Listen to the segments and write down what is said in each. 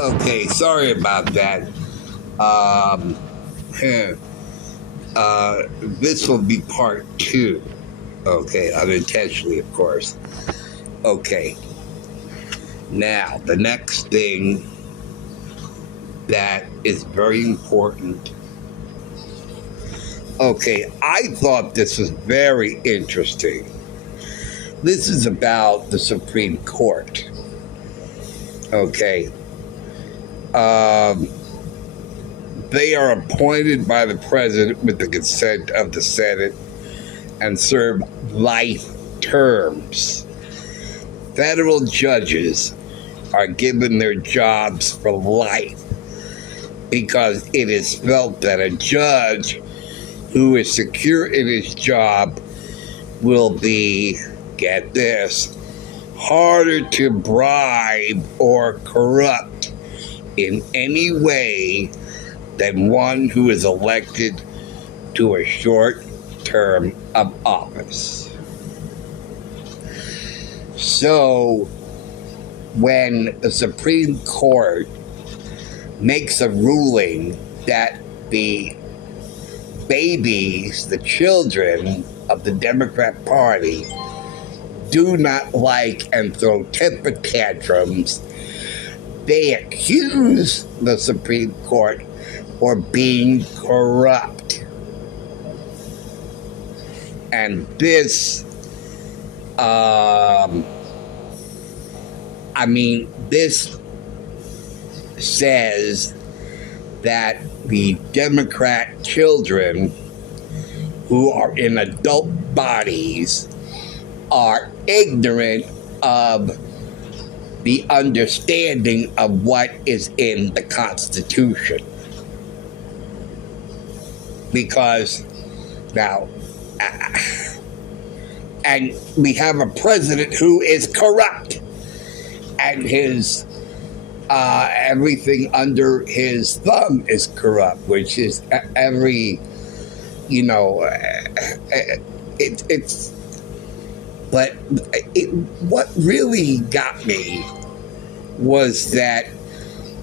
Okay, sorry about that. Um, this will be part two. Okay, unintentionally, of course. Okay, now the next thing that is very important. Okay, I thought this was very interesting. This is about the Supreme Court. Okay. Um, they are appointed by the president with the consent of the Senate and serve life terms. Federal judges are given their jobs for life because it is felt that a judge who is secure in his job will be, get this, harder to bribe or corrupt in any way than one who is elected to a short term of office. So, when the Supreme Court makes a ruling that the babies, the children of the Democrat Party, do not like and throw temper tantrums, they accuse the Supreme Court for being corrupt. And this, this says that the Democrat children who are in adult bodies are ignorant of the understanding of what is in the Constitution. Because now, and we have a president who is corrupt, and his everything under his thumb is corrupt, which is every, it's. But what really got me was that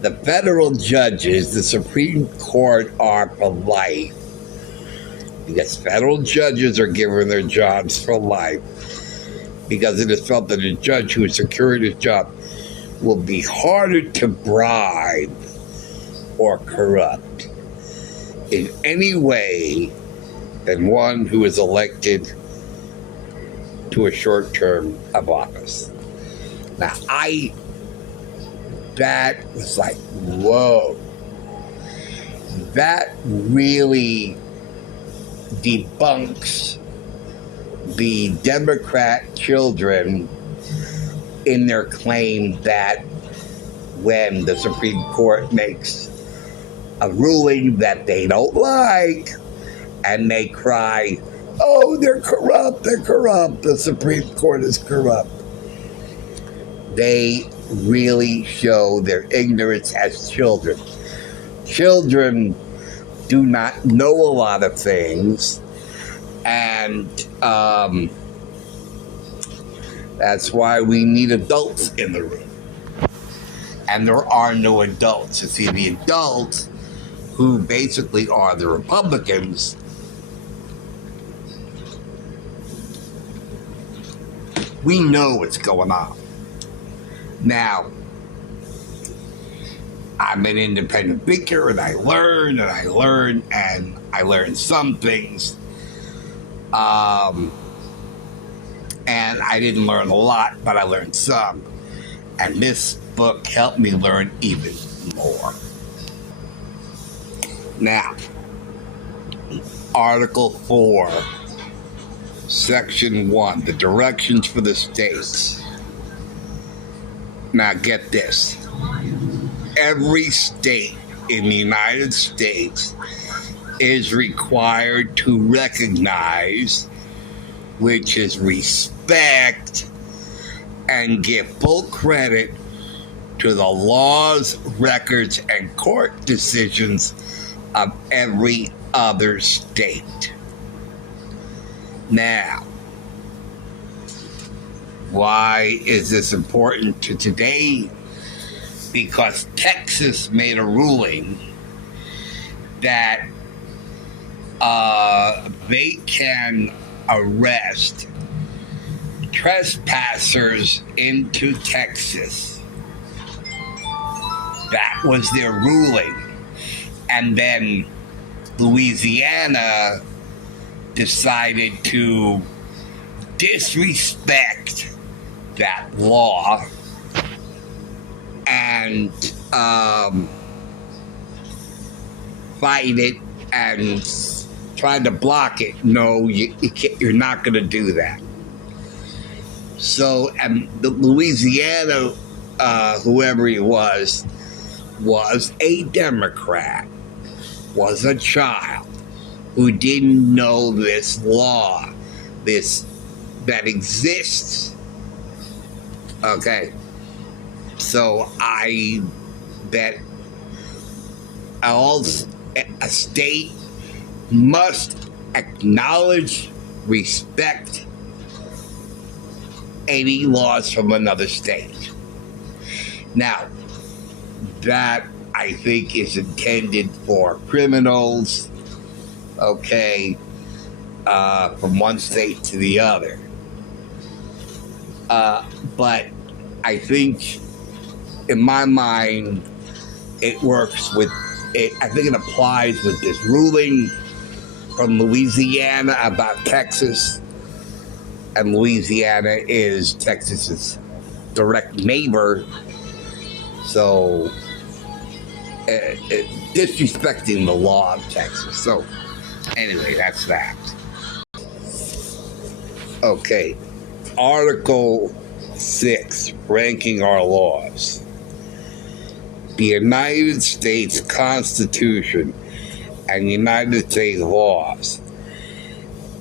the federal judges, the Supreme Court, are for life. Because federal judges are given their jobs for life. Because it is felt that a judge who is secure in his job will be harder to bribe or corrupt in any way than one who is elected to a short term of office. Now, that was like, whoa. That really debunks the Democrat children in their claim that when the Supreme Court makes a ruling that they don't like and they cry, oh, they're corrupt, the Supreme Court is corrupt, they really show their ignorance as children. Children do not know a lot of things, and that's why we need adults in the room. And there are no adults. You see, the adults, who basically are the Republicans, we know what's going on. Now, I'm an independent thinker, and I learn some things. And I didn't learn a lot, but I learned some. And this book helped me learn even more. Now, Article 4, Section 1, the directions for the states. Now, get this. Every state in the United States is required to recognize, which is respect, and give full credit to the laws, records, and court decisions of every other state. Now, why is this important to today? because Texas made a ruling that they can arrest trespassers into Texas. That was their ruling. And then Louisiana decided to disrespect that law and fight it and try to block it. No, you're not going to do that. So, and the Louisiana, whoever he was a Democrat, was a child who didn't know this law, that exists. Okay, so I bet a state must acknowledge, respect any laws from another state. Now, that I think is intended for criminals, okay, from one state to the other. But I think, in my mind, it works with it. I think it applies with this ruling from Louisiana about Texas, and Louisiana is Texas's direct neighbor, so disrespecting the law of Texas. So anyway, that's that. Okay, Article 6, ranking our laws. The United States Constitution and United States laws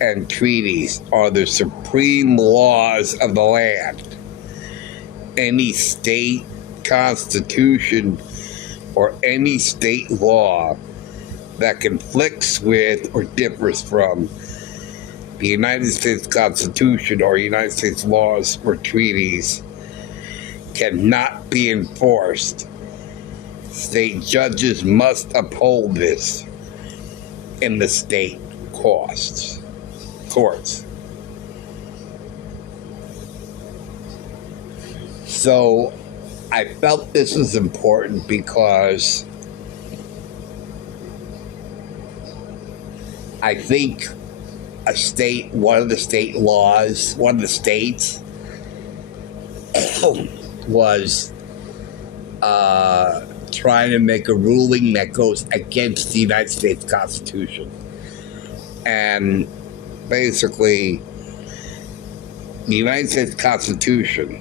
and treaties are the supreme laws of the land. Any state constitution or any state law that conflicts with or differs from the United States Constitution or United States laws or treaties cannot be enforced. State judges must uphold this in the state courts. So I felt this was important because I think one of the states was trying to make a ruling that goes against the United States Constitution. And basically, the United States Constitution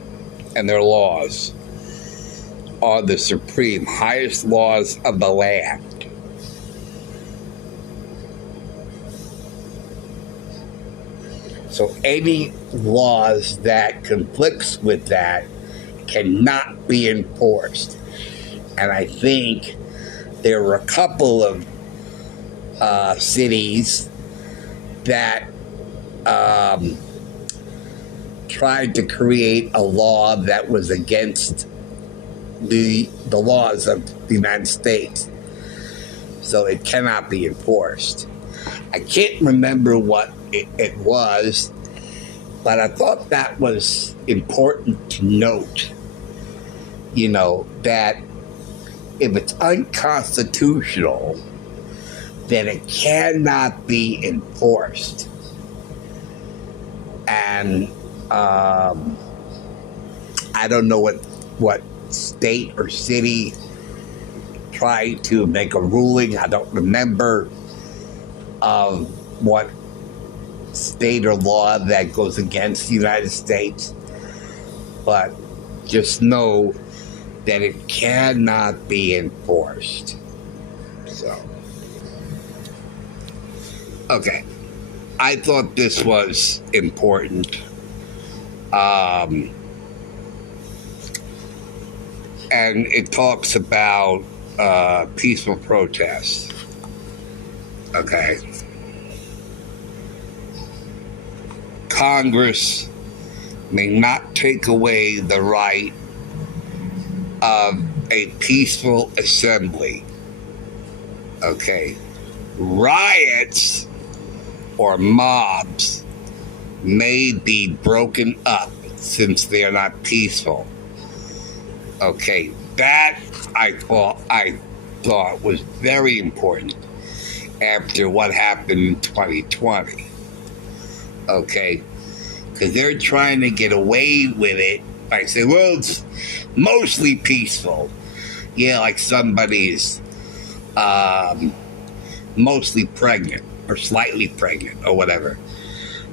and their laws are the supreme, highest laws of the land. So any laws that conflicts with that cannot be enforced. And I think there were a couple of cities that tried to create a law that was against the laws of the United States. So it cannot be enforced. I can't remember what it was, but I thought that was important to note, that if it's unconstitutional, then it cannot be enforced. And I don't know what state or city tried to make a ruling. I don't remember of what state or law that goes against the United States, but just know that it cannot be enforced. So, okay, I thought this was important. And it talks about peaceful protest. Okay. Congress may not take away the right of a peaceful assembly. Okay. Riots or mobs may be broken up since they are not peaceful. Okay, that I thought was very important after what happened in 2020. Okay, because they're trying to get away with it by saying, well, it's mostly peaceful. Yeah, like somebody's mostly pregnant or slightly pregnant or whatever.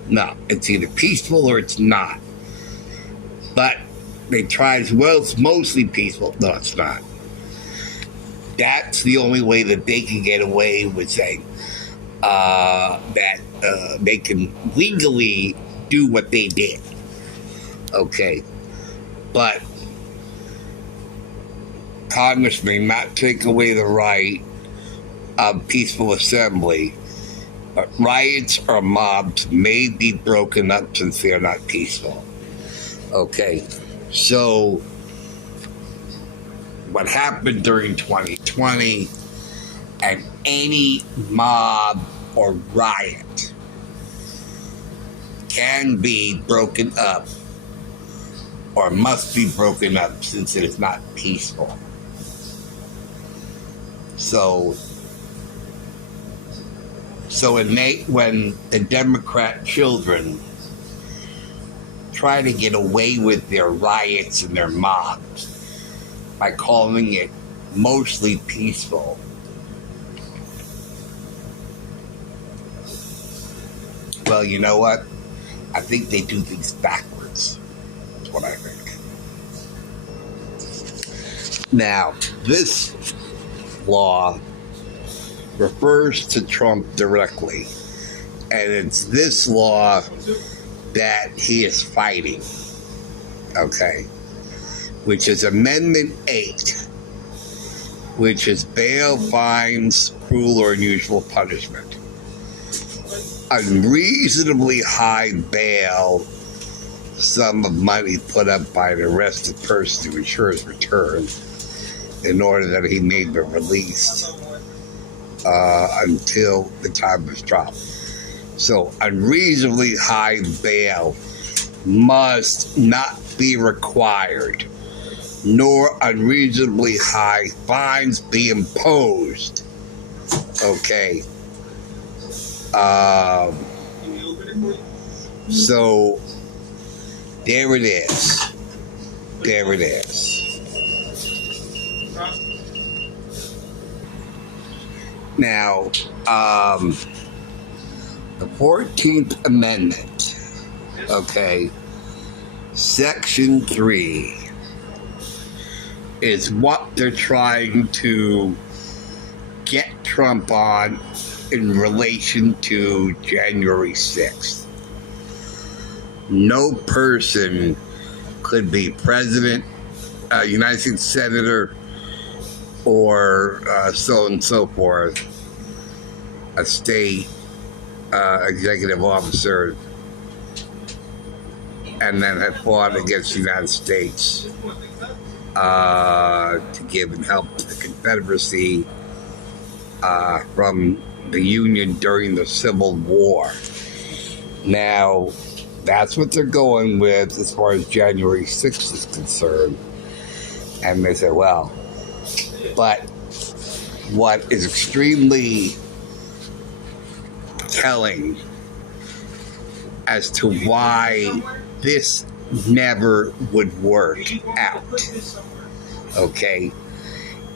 No, it's either peaceful or it's not. But they try to, well, it's mostly peaceful. No, it's not. That's the only way that they can get away with saying that they can legally do what they did. Okay. But Congress may not take away the right of peaceful assembly. Riots or mobs may be broken up since they are not peaceful. Okay. So, what happened during 2020 and any mob or riot can be broken up or must be broken up since it is not peaceful. So when the Democrat children try to get away with their riots and their mobs by calling it mostly peaceful, well, you know what? I think they do things backwards. That's what I think. Now, this law refers to Trump directly, and it's this law that he is fighting, okay, which is Amendment 8, which is bail, fines, cruel or unusual punishment. Unreasonably high bail, sum of money put up by an arrested person to ensure his return in order that he may be released until the time of trial. So unreasonably high bail must not be required, nor unreasonably high fines be imposed. Okay. So there it is. There it is. Now, the 14th Amendment, okay, Section 3 is what they're trying to get Trump on in relation to January 6th. No person could be president, United States Senator, or so and so forth, a state executive officer, and then have fought against the United States to give and help to the Confederacy from the Union during the Civil War. Now, that's what they're going with as far as January 6th is concerned. And they say, well, but what is extremely telling as to why this never would work out, okay?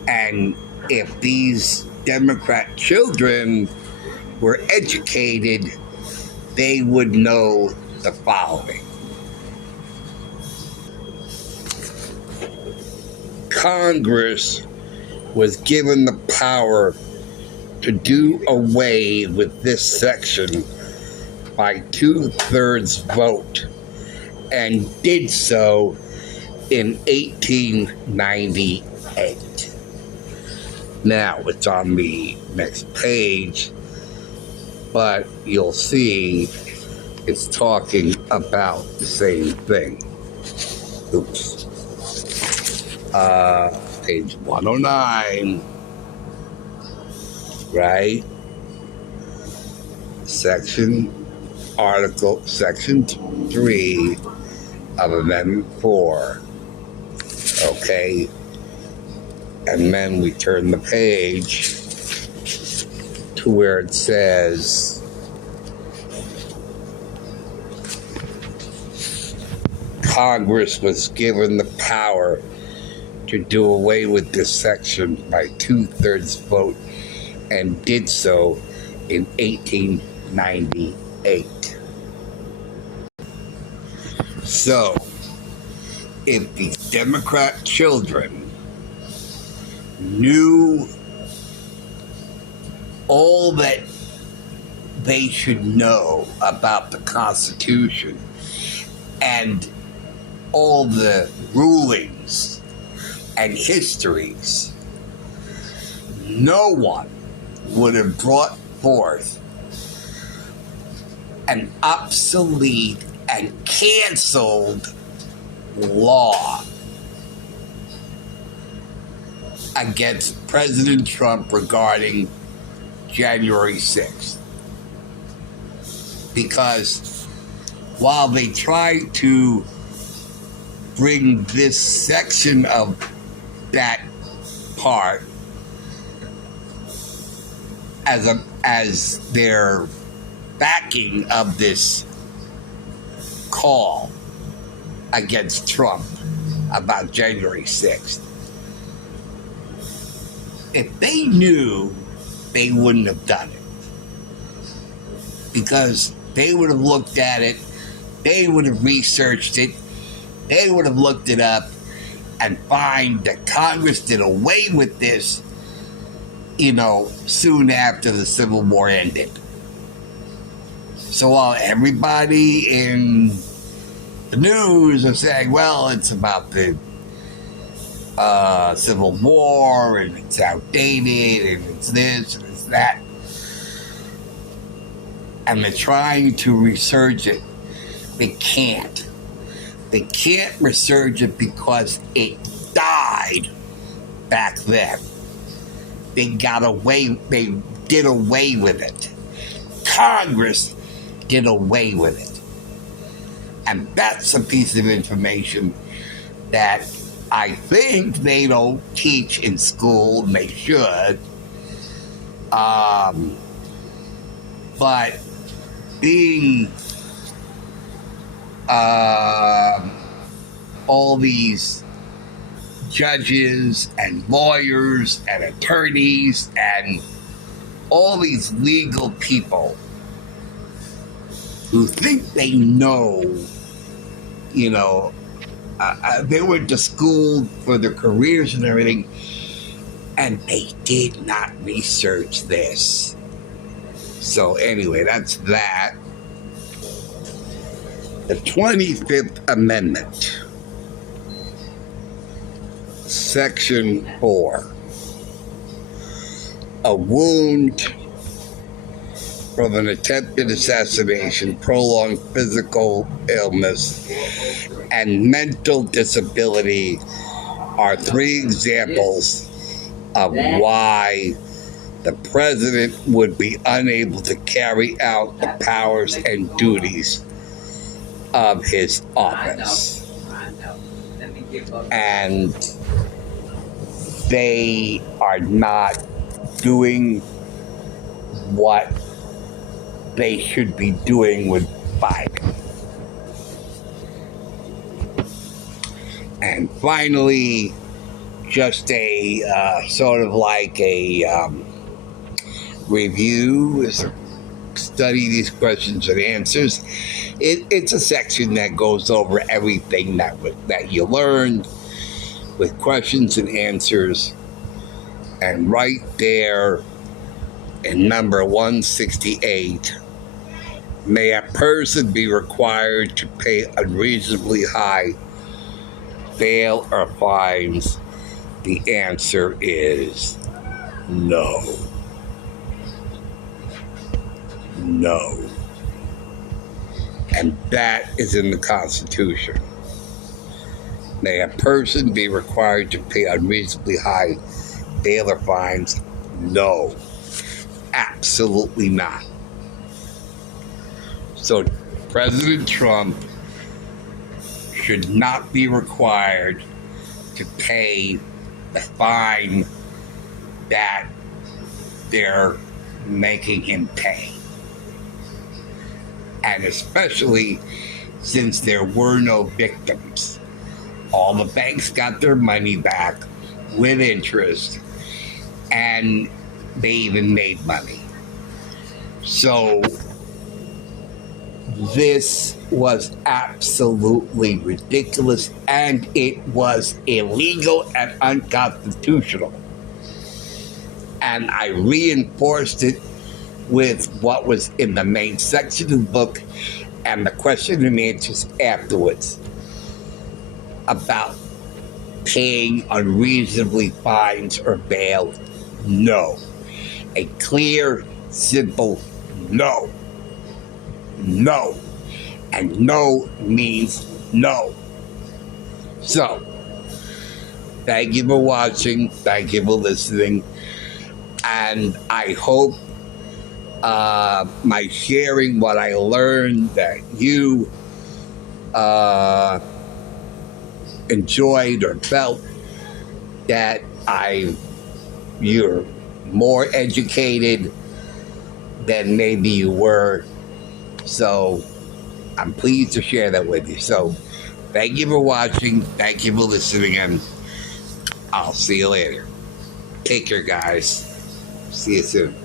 And if these Democrat children were educated, they would know the following. Congress was given the power to do away with this section by 2/3 vote, and did so in 1898. Now, it's on the next page, but you'll see it's talking about the same thing. Oops. page 109, right? Section 3 of Amendment 4. Okay? And then we turn the page to where it says, Congress was given the power to do away with this section by 2/3 vote and did so in 1898. So, if these Democrat children knew all that they should know about the Constitution and all the rulings and histories, no one would have brought forth an obsolete and canceled law against President Trump regarding January 6th. Because while they tried to bring this section of that part as their backing of this call against Trump about January 6th, if they knew, they wouldn't have done it. Because they would have looked at it, they would have researched it, they would have looked it up and find that Congress did away with this, soon after the Civil War ended. So while everybody in the news are saying, well, it's about the Civil War and it's outdated and it's this and it's that, and they're trying to research it, they can't. They can't research it because it died back then. They did away with it. Congress did away with it. And that's a piece of information that I think they don't teach in school, and they should. But being all these judges and lawyers and attorneys and all these legal people who think they know, they went to school for their careers and everything, and they did not research this. So anyway, that's that. The 25th Amendment, Section 4. A wound from an attempted assassination, prolonged physical illness, and mental disability are 3 examples of why the president would be unable to carry out the powers and duties of his office. And they are not doing what they should be doing with Biden. And finally, just a sort of like a review, is study these questions and answers. It's a section that goes over everything that you learned with questions and answers. And right there in number 168, may a person be required to pay unreasonably high bail or fines? The answer is no. No. And that is in the Constitution. May a person be required to pay unreasonably high bail or fines? No, absolutely not. So President Trump should not be required to pay the fine that they're making him pay. And especially since there were no victims. All the banks got their money back with interest, and they even made money. So this was absolutely ridiculous, and it was illegal and unconstitutional. And I reinforced it with what was in the main section of the book and the question and answers afterwards about paying unreasonably fines or bail. No. A clear, simple no. No. And no means no. So, thank you for watching. Thank you for listening. And I hope my sharing what I learned that you enjoyed or felt that you're more educated than maybe you were. So I'm pleased to share that with you. So thank you for watching. Thank you for listening, and I'll see you later. Take care, guys. See you soon.